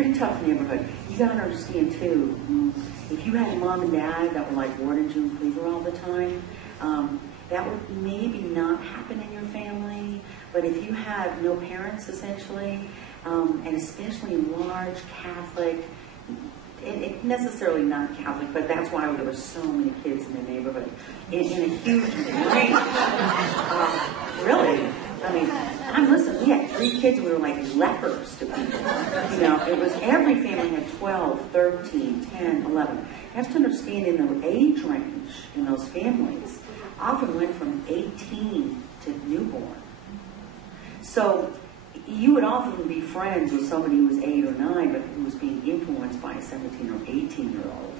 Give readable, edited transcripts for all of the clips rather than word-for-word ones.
pretty tough neighborhood. You gotta understand too, if you had a mom and dad that were like Ward and June Cleaver all the time, that would maybe not happen in your family. But if you had no parents essentially, and especially large Catholic, and necessarily not Catholic, but that's why there were so many kids in the neighborhood, in a huge range. Really, I mean, listen, we had 3 kids, we were like lepers to people. You know, it was every family had 12, 13, 10, 11. You have to understand in the age range in those families, often went from 18 to newborn. So you would often be friends with somebody who was 8 or 9, but who was being influenced by a 17 or 18-year-old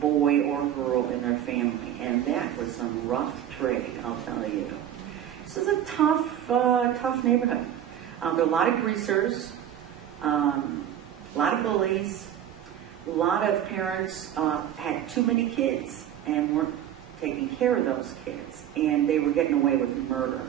boy or girl in their family. And that was some rough trade, I'll tell you. This is a tough neighborhood. There are a lot of greasers, a lot of bullies, a lot of parents had too many kids and weren't taking care of those kids, and they were getting away with murder.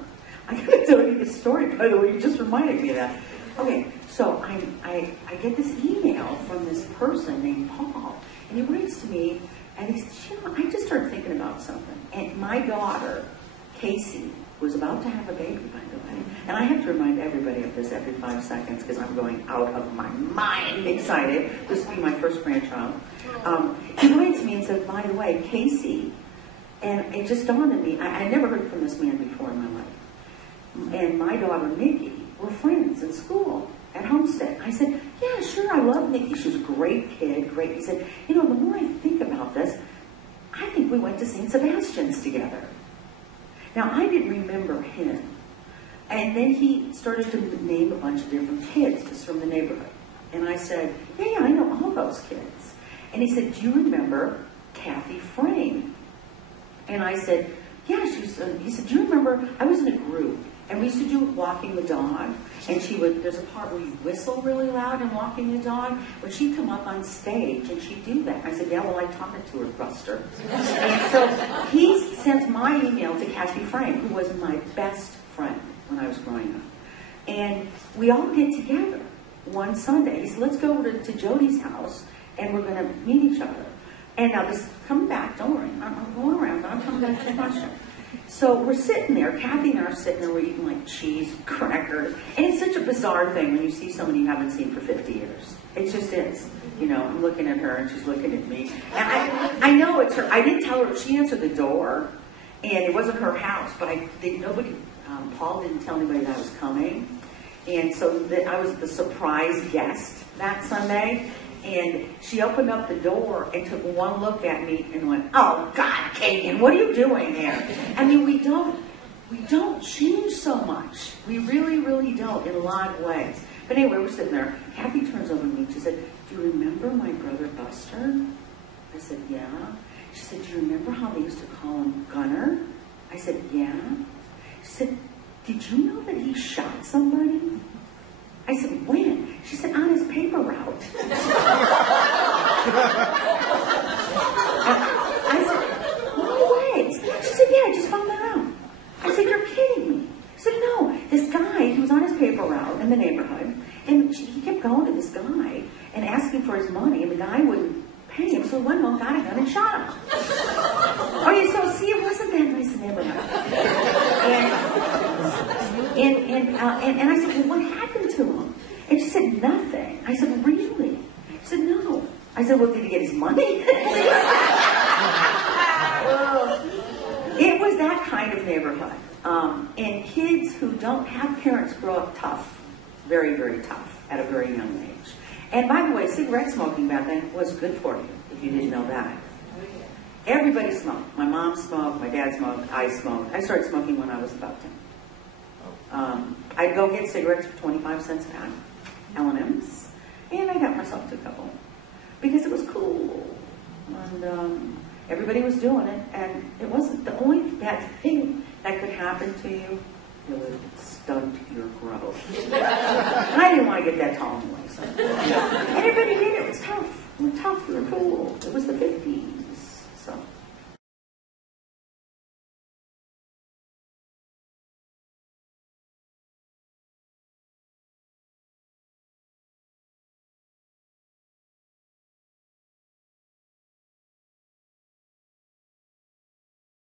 I gotta tell you this story, by the way, you just reminded me of that. Okay, so I get this email from this person named Paul, and he writes to me, and he says, you know, I just started thinking about something. And my daughter, Casey, was about to have a baby, by the way. And I have to remind everybody of this every 5 seconds, because I'm going out of my mind excited. This will be my first grandchild. He writes me and says, by the way, Casey, and it just dawned on me, I never heard from this man before in my life. And my daughter, Nikki, were friends in school at Homestead. I said, yeah, sure, I love Nikki. She was a great kid, great. He said, you know, the more I think about this, I think we went to St. Sebastian's together. Now, I didn't remember him. And then he started to name a bunch of different kids just from the neighborhood. And I said, yeah, I know all those kids. And he said, do you remember Kathy Frame? And I said, yeah, he said, do you remember, I was in a group, and we used to do walking the dog, and she would, there's a part where you whistle really loud in walking the dog, but she'd come up on stage, and she'd do that. I said, yeah, well, I taught it to her, Buster. And so he sent my email to Kathy Frame, who was my best friend when I was growing up. And we all get together one Sunday. He said, let's go over to Jody's house, and we're going to meet each other. And now this, coming back, don't worry, I'm going around, but I'm coming back to the question. So we're sitting there, Kathy and I are sitting there, we're eating like cheese, crackers, and it's such a bizarre thing when you see somebody you haven't seen for 50 years. It just is. You know, I'm looking at her and she's looking at me. And I know it's her. I didn't tell her, she answered the door, and it wasn't her house, but Paul didn't tell anybody that I was coming. And so I was the surprise guest that Sunday. And she opened up the door and took one look at me and went, oh, God, Kagen, what are you doing here? I mean, we don't change so much. We really, really don't in a lot of ways. But anyway, we're sitting there. Kathy turns over to me. She said, do you remember my brother Buster? I said, yeah. She said, do you remember how they used to call him Gunner? I said, yeah. She said, did you know that he shot somebody? I said, when? She said, on his paper route. I said, no way. She said, yeah, I just found that out. I said, you're kidding me. She said, no, this guy, he was on his paper route in the neighborhood, and he kept going to this guy and asking for his money, and the guy wouldn't pay him, so he went home, got a gun, and shot him. Okay, so see, it wasn't that nice a neighborhood. And I said, well, what happened to him? And she said, nothing. I said, really? She said, no. I said, well, did he get his money? It was that kind of neighborhood. And kids who don't have parents grow up tough, very, very tough, at a very young age. And by the way, cigarette smoking back then was good for you, if you didn't know that. Everybody smoked. My mom smoked, my dad smoked, I smoked. I started smoking when I was about 10. I'd go get cigarettes for 25 cents a pack, L&M's, and I got myself to a couple because it was cool, and everybody was doing it, and it wasn't the only bad thing that could happen to you. It would stunt your growth. And I didn't want to get that tall anyway, so. And everybody did it. It was tough. We were tough. We were cool. It was the 50s.